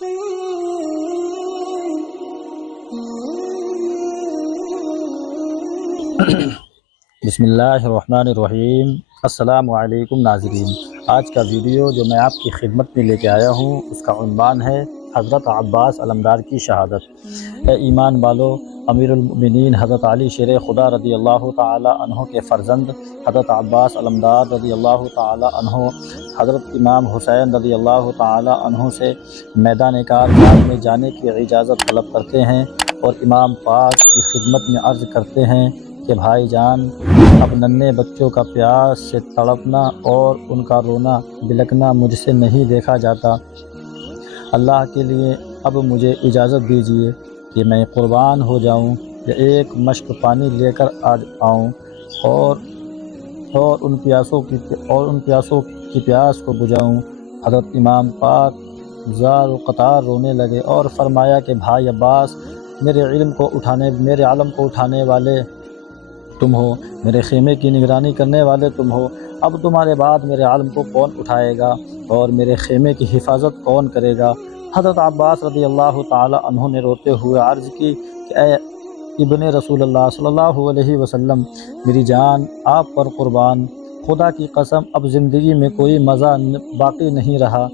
بسم اللہ الرحمن الرحیم۔ السلام علیکم ناظرین، آج کا ویڈیو جو میں آپ کی خدمت میں لے کے آیا ہوں اس کا عنوان ہے حضرت عباس علمدار کی شہادت۔ اے ایمان والو، امیر المؤمنین حضرت علی شیر خدا رضی اللہ تعالی عنہ کے فرزند حضرت عباس علمدار رضی اللہ تعالی عنہ حضرت امام حسین رضی اللہ تعالی عنہ سے میدان کارزار میں جانے کی اجازت طلب کرتے ہیں اور امام پاک کی خدمت میں عرض کرتے ہیں کہ بھائی جان، اب ننھے بچوں کا پیاس سے تڑپنا اور ان کا رونا بلکنا مجھ سے نہیں دیکھا جاتا۔ اللہ کے لیے اب مجھے اجازت دیجیے کہ میں قربان ہو جاؤں یا ایک مشک پانی لے کر آؤں اور ان پیاسوں کی پیاس کو بجھاؤں۔ حضرت امام پاک زار و قطار رونے لگے اور فرمایا کہ بھائی عباس، میرے علم کو اٹھانے والے تم ہو، میرے خیمے کی نگرانی کرنے والے تم ہو، اب تمہارے بعد میرے علم کو کون اٹھائے گا اور میرے خیمے کی حفاظت کون کرے گا؟ حضرت عباس رضی اللہ تعالی عنہ نے روتے ہوئے عرض کی کہ اے ابن رسول اللہ صلی اللہ علیہ وسلم، میری جان آپ پر قربان، خدا کی قسم اب زندگی میں کوئی مزہ باقی نہیں رہا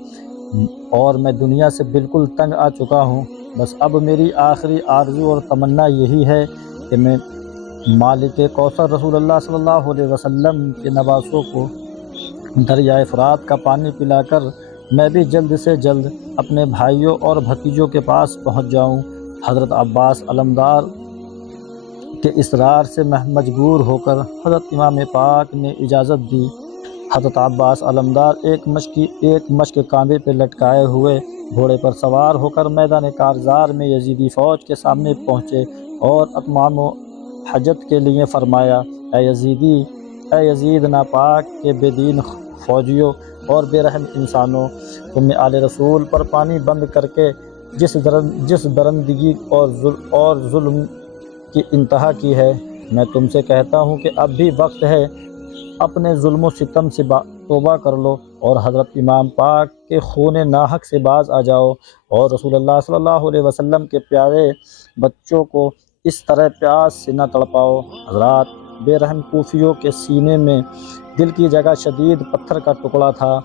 اور میں دنیا سے بالکل تنگ آ چکا ہوں۔ بس اب میری آخری آرزو اور تمنا یہی ہے کہ میں مالک کوثر رسول اللہ صلی اللہ علیہ وسلم کے نواسوں کو دریائے فرات کا پانی پلا کر میں بھی جلد سے جلد اپنے بھائیوں اور بھتیجوں کے پاس پہنچ جاؤں۔ حضرت عباس علمدار کے اصرار سے مجبور ہو کر حضرت امام پاک نے اجازت دی۔ حضرت عباس علمدار ایک مشک کاندھے پہ لٹکائے ہوئے گھوڑے پر سوار ہو کر میدان کارزار میں یزیدی فوج کے سامنے پہنچے اور اتمام و حجت کے لیے فرمایا، اے یزید ناپاک کے بے دین فوجیوں اور بے رحم انسانوں، تم نے آل رسول پر پانی بند کر کے جس درندگی اور ظلم کی انتہا کی ہے، میں تم سے کہتا ہوں کہ اب بھی وقت ہے، اپنے ظلم و ستم سے توبہ کر لو اور حضرت امام پاک کے خون ناحق سے باز آ جاؤ اور رسول اللہ صلی اللہ علیہ وسلم کے پیارے بچوں کو اس طرح پیاس سے نہ تڑپاؤ۔ حضرات، بے رحم کوفیوں کے سینے میں دل کی جگہ شدید پتھر کا ٹکڑا تھا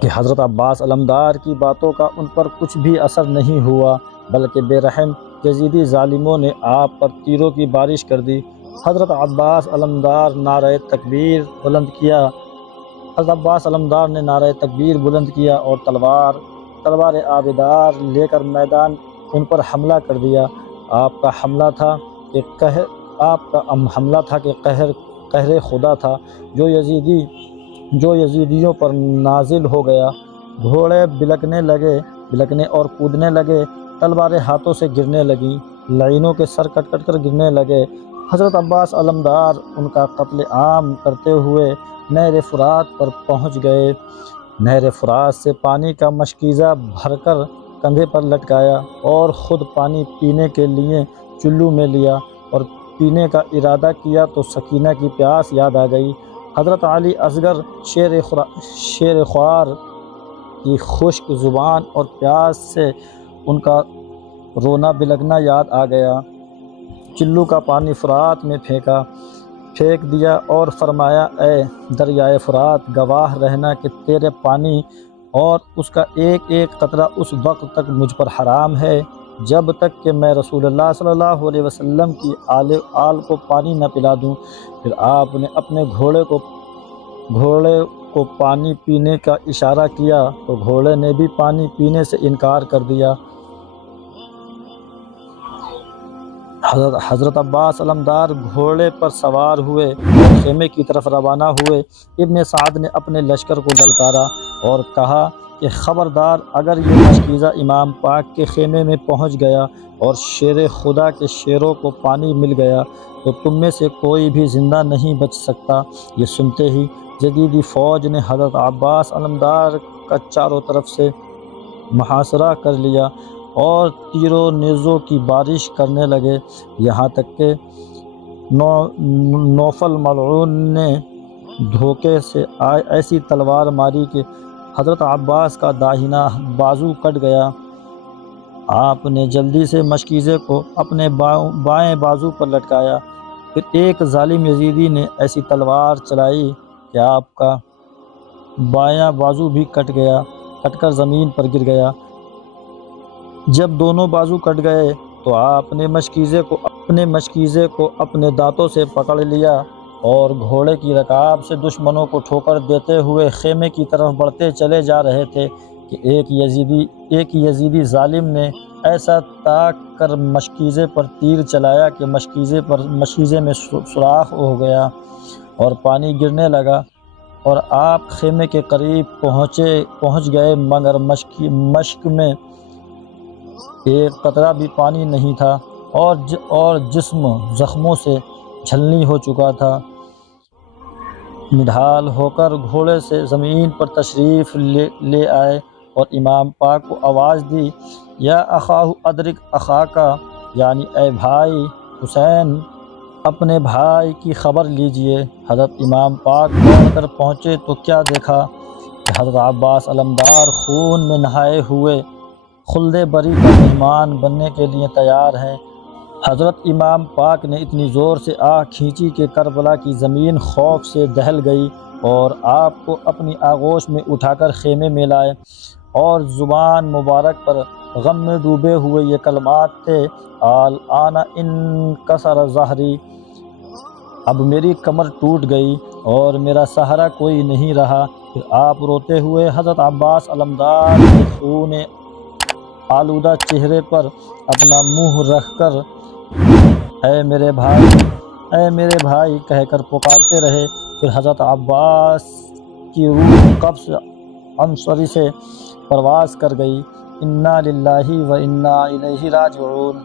کہ حضرت عباس علمدار کی باتوں کا ان پر کچھ بھی اثر نہیں ہوا، بلکہ بے رحم یزیدی ظالموں نے آپ پر تیروں کی بارش کر دی۔ حضرت عباس علمدار نے نعرہ تکبیر بلند کیا اور تلوار آبدار لے کر میدان ان پر حملہ کر دیا۔ آپ کا حملہ تھا کہ قہر خدا تھا جو یزیدیوں پر نازل ہو گیا۔ گھوڑے بلکنے اور کودنے لگے، تلواریں ہاتھوں سے گرنے لگیں، لعینوں کے سر کٹ کر گرنے لگے۔ حضرت عباس علمدار ان کا قتل عام کرتے ہوئے نہر فرات پر پہنچ گئے۔ نہر فرات سے پانی کا مشکیزہ بھر کر کندھے پر لٹکایا اور خود پانی پینے کے لیے چلو میں لیا اور پینے کا ارادہ کیا تو سکینہ کی پیاس یاد آ گئی۔ حضرت علی اصغر شیر خوار کی خشک زبان اور پیاس سے ان کا رونا بلکنا یاد آ گیا۔ چلو کا پانی فرات میں پھینک دیا اور فرمایا، اے دریائے فرات، گواہ رہنا کہ تیرے پانی اور اس کا ایک ایک قطرہ اس وقت تک مجھ پر حرام ہے جب تک کہ میں رسول اللہ صلی اللہ علیہ وسلم کی آل کو پانی نہ پلا دوں۔ پھر آپ نے اپنے گھوڑے کو پانی پینے کا اشارہ کیا تو گھوڑے نے بھی پانی پینے سے انکار کر دیا۔ حضرت عباس علمدار گھوڑے پر سوار ہوئے اور خیمے کی طرف روانہ ہوئے۔ ابن سعد نے اپنے لشکر کو للکارا اور کہا کہ خبردار، اگر یہ مشکیزہ امام پاک کے خیمے میں پہنچ گیا اور شیر خدا کے شیروں کو پانی مل گیا تو تم میں سے کوئی بھی زندہ نہیں بچ سکتا۔ یہ سنتے ہی یزیدی فوج نے حضرت عباس علمدار کا چاروں طرف سے محاصرہ کر لیا اور تیروں نیزوں کی بارش کرنے لگے، یہاں تک کہ نوفل ملعون نے دھوکے سے ایسی تلوار ماری کہ حضرت عباس کا داہنا بازو کٹ گیا۔ آپ نے جلدی سے مشکیزے کو اپنے بائیں بازو پر لٹکایا۔ پھر ایک ظالم یزیدی نے ایسی تلوار چلائی کہ آپ کا بایاں بازو بھی کٹ کر زمین پر گر گیا۔ جب دونوں بازو کٹ گئے تو آپ نے مشکیزے کو اپنے دانتوں سے پکڑ لیا اور گھوڑے کی رکاب سے دشمنوں کو ٹھوکر دیتے ہوئے خیمے کی طرف بڑھتے چلے جا رہے تھے کہ ایک یزیدی ظالم نے ایسا تاک کر مشکیزے پر تیر چلایا کہ مشکیزے میں سوراخ ہو گیا اور پانی گرنے لگا، اور آپ خیمے کے قریب پہنچ گئے، مگر مشک میں ایک قطرہ بھی پانی نہیں تھا اور جسم زخموں سے چھلنی ہو چکا تھا۔ نڈھال ہو کر گھوڑے سے زمین پر تشریف لے آئے اور امام پاک کو آواز دی، یا اخاہ ادرک اخاکا، یعنی اے بھائی حسین، اپنے بھائی کی خبر لیجئے۔ حضرت امام پاک دوڑ کر پہنچے تو کیا دیکھا کہ حضرت عباس علمدار خون میں نہائے ہوئے خلد بری کا مہمان بننے کے لیے تیار ہیں۔ حضرت امام پاک نے اتنی زور سے آہ کھینچی کہ کربلا کی زمین خوف سے دہل گئی، اور آپ کو اپنی آغوش میں اٹھا کر خیمے میں لائے، اور زبان مبارک پر غم میں ڈوبے ہوئے یہ کلمات تھے، الآن انکسر ظہری، اب میری کمر ٹوٹ گئی اور میرا سہارا کوئی نہیں رہا۔ پھر آپ روتے ہوئے حضرت عباس علمدار کے خون آلودہ چہرے پر اپنا منہ رکھ کر اے میرے بھائی کہہ کر پکارتے رہے۔ پھر حضرت عباس کی روح قبض عنصری سے پرواز کر گئی۔ انا للہ و انا الیہ راجعون۔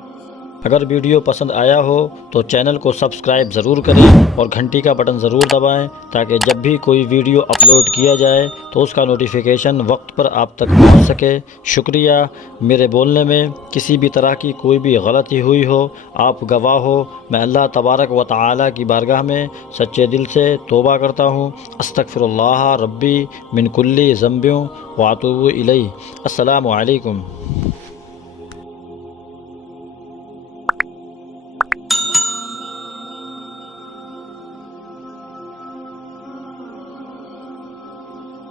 اگر ویڈیو پسند آیا ہو تو چینل کو سبسکرائب ضرور کریں اور گھنٹی کا بٹن ضرور دبائیں تاکہ جب بھی کوئی ویڈیو اپلوڈ کیا جائے تو اس کا نوٹیفیکیشن وقت پر آپ تک پہنچ سکے۔ شکریہ۔ میرے بولنے میں کسی بھی طرح کی کوئی بھی غلطی ہوئی ہو، آپ گواہ ہو، میں اللہ تبارک و تعالیٰ کی بارگاہ میں سچے دل سے توبہ کرتا ہوں۔ استغفر اللہ ربی من کل ذنب واتوب الیہ۔ السلام علیکم۔